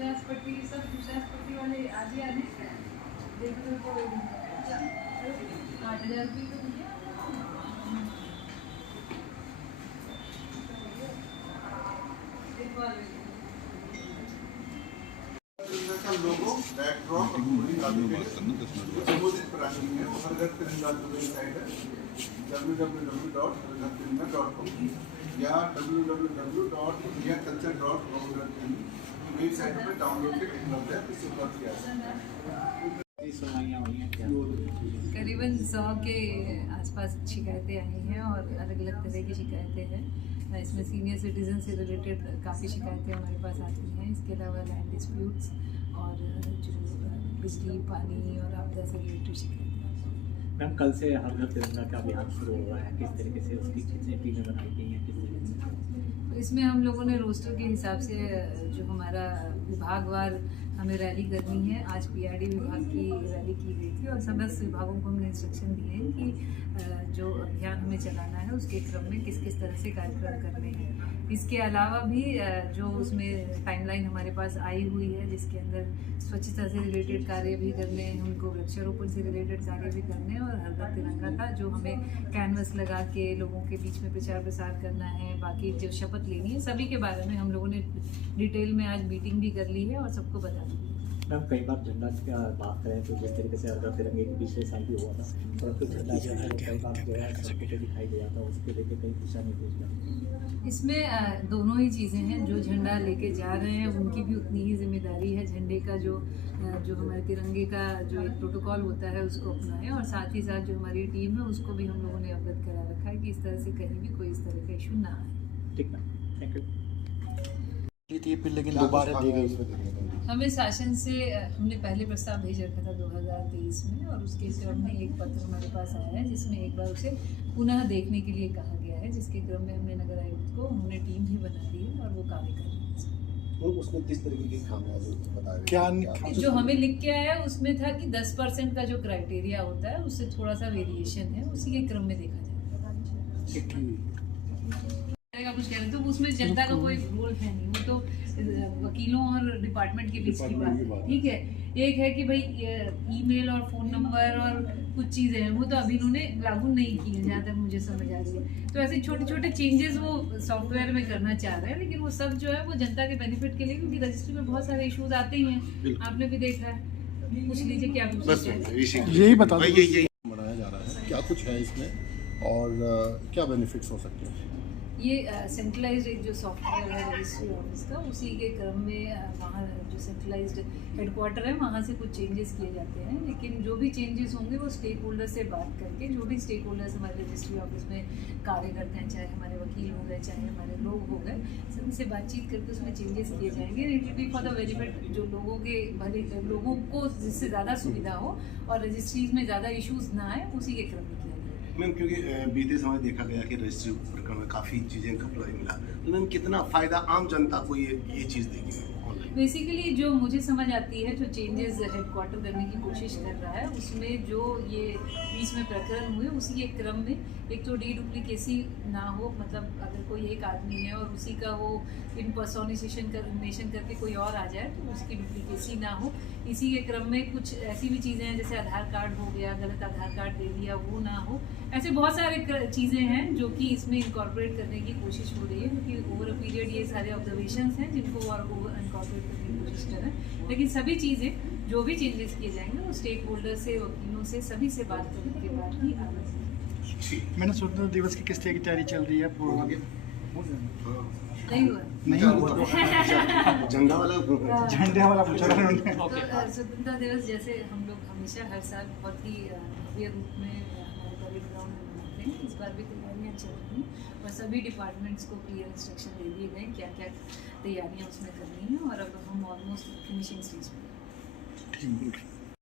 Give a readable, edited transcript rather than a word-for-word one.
पट्टी सब पट्टी वाले आज ही आने देखो तो 8,000 रुपये तो लोगो बैकड्रॉप संबोधित प्राणी है वो हर घर तिरंगा की वेबसाइट है www.harghar-tiranga.com या www.indiaculture.gov.in वेबसाइट पर डाउनलोड के उपलब्ध है। इससे उपलब्ध किया करीबन 100 के आसपास शिकायतें आई हैं और अलग अलग तरह की शिकायतें हैं। इसमें सीनियर सिटीजन से रिलेटेड काफ़ी शिकायतें हमारे पास आती हैं। इसके अलावा लैंड डिस्प्यूट्स और जो बिजली पानी और आपदा से रिलेटेड शिकायतें। मैम कल से हर घर तिरंगा का अभियान शुरू हो रहा है, किस तरीके से उसकी कितनी टीमें बनाई गई हैं, किस तरीके से? तो इसमें हम लोगों ने रोस्टर के हिसाब से जो हमारा विभागवार हमें रैली करनी है। आज पीआरडी विभाग की रैली की गई थी और समस्त विभागों को हमने इंस्ट्रक्शन दिए हैं कि जो अभियान हमें चलाना है उसके क्रम में किस किस तरह से कार्यक्रम करने हैं। इसके अलावा भी जो उसमें टाइमलाइन हमारे पास आई हुई है जिसके अंदर स्वच्छता से रिलेटेड कार्य भी करने हैं, उनको वृक्षारोपण से रिलेटेड कार्य भी करने हैं और हर घर तिरंगा का जो हमें कैनवस लगा के लोगों के बीच में प्रचार प्रसार करना है, बाकी जो शपथ लेनी है, सभी के बारे में हम लोगों ने डिटेल में आज मीटिंग भी कर ली है और सबको बता दी। मैम कई बार झंडा की बात करें तो जिस तरीके से हर घर तिरंगे की पिछले साल भी हुआ था और तो झंडा जो है कई बार जो है सबको दिखाई दिया था, उसके लेके कई दिशा निर्देश हैं। इसमें दोनों ही चीज़ें हैं। जो झंडा लेके जा रहे हैं उनकी भी उतनी ही जिम्मेदारी है झंडे का जो हमारे तिरंगे का जो एक प्रोटोकॉल होता है उसको अपनाएं और साथ ही साथ जो हमारी टीम है उसको भी हम लोगों ने अवगत करा रखा है कि इस तरह से कहीं भी कोई इस तरह का इशू ना आए। ठीक मैम, थैंक यू। फिर लेकिन दोबारा दी गई हमें शासन से हमने पहले प्रस्ताव भेज रखा था 2023 में और उसके क्रम में एक पत्र हमारे पास आया है जिसमें एक बार उसे पुनः देखने के लिए कहा गया है, जिसके क्रम में हमने नगर आयुक्त को हमने टीम भी बना दी है और वो कार्य कर रही है। उसमें किस तरीके के खामियाजे बता रहे क्या जो हमें लिख के आया उसमें था कि 10% का जो क्राइटेरिया होता है उससे थोड़ा सा वेरिएशन है, उसी के क्रम में देखा जाएगा। कुछ कह रहे तो उसमें जनता का कोई रोल है नहीं, वो तो वकीलों और डिपार्टमेंट के बीच की बात है। ठीक है, एक है कि भाई ईमेल और फ़ोन नंबर और कुछ चीज़ें हैं वो तो अभी उन्होंने लागू नहीं की है जहाँ तक मुझे समझ आ रही है। तो ऐसे छोटे छोटे चेंजेस वो सॉफ्टवेयर में करना चाह रहे हैं, लेकिन वो सब जो है वो जनता के बेनिफिट के लिए, क्योंकि रजिस्ट्री में बहुत सारे इशूज आते ही हैं, आपने भी देखा है। पूछ लीजिए क्या पूछ यही बता दो बनाया जा रहा है, क्या कुछ है इसमें और क्या बेनिफिट्स हो सकते हैं? ये सेंट्रलाइज्ड एक जो सॉफ्टवेयर है रजिस्ट्री ऑफिस का, उसी के क्रम में वहाँ जो सेंट्रलाइज्ड हेडक्वार्टर है वहाँ से कुछ चेंजेस किए जाते हैं, लेकिन जो भी चेंजेस होंगे वो स्टेक होल्डर से बात करके, जो भी स्टेक होल्डर्स हमारे रजिस्ट्री ऑफिस में कार्य करते हैं, चाहे हमारे वकील हो गए चाहे हमारे लोग हो गए, सभी से बातचीत करके उसमें चेंजेस किए जाएंगे। It will be for the benefit जो लोगों के भले, लोगों को जिससे ज़्यादा सुविधा हो और रजिस्ट्रीज में ज़्यादा इशूज़ ना आए, उसी के क्रम में किया जाएगा। मैम क्योंकि बीते समय देखा गया कि रजिस्ट्री प्रकरण में काफ़ी चीज़ें का अप्लाई मिला, तो मैम कितना फ़ायदा आम जनता को ये चीज़ देगी ऑनलाइन? बेसिकली जो मुझे समझ आती है, जो चेंजेस हेडक्वार्टर करने की कोशिश कर रहा है उसमें जो ये बीच में प्रकरण हुए उसी के क्रम में एक तो डुप्लीकेसी ना हो, मतलब अगर कोई एक आदमी है और उसी का वो इम्पर्सोनेशन करके कोई और आ जाए तो उसकी डुप्लीकेसी ना हो। इसी के क्रम में कुछ ऐसी भी चीज़ें हैं जैसे आधार कार्ड हो गया, गलत आधार कार्ड दे दिया, वो ना हो। ऐसे बहुत सारे चीज़ें हैं जो कि इसमें इनकॉर्पोरेट करने की कोशिश हो रही है, क्योंकि ओवर अ पीरियड ये सारे ऑब्जर्वेशंस हैं जिनको और इनकॉर्पोरेट करने की कोशिश कर रहे हैं। लेकिन सभी चीज़ें जो भी चेंजेस किए जाएंगे वो स्टेक होल्डर से, वकीलों से, सभी से बात करने के बाद ही आगे। मैंने स्वतंत्रता दिवस की किस तरह की तैयारी चल रही है? नहीं हुआ झंडा वाला पूछा उन्होंने। स्वतंत्रता दिवस जैसे हम लोग हमेशा हर साल बहुत ही भव्य रूप में हमारे परेड ग्राउंड में मनाते हैं, इस बार भी तैयारियाँ चल रही हैं और सभी डिपार्टमेंट्स को क्लियर इंस्ट्रक्शन दे दिए गए क्या क्या तैयारियाँ उसमें करनी है और अब हम ऑलमोस्ट फिनिशिंग स्टेज पर।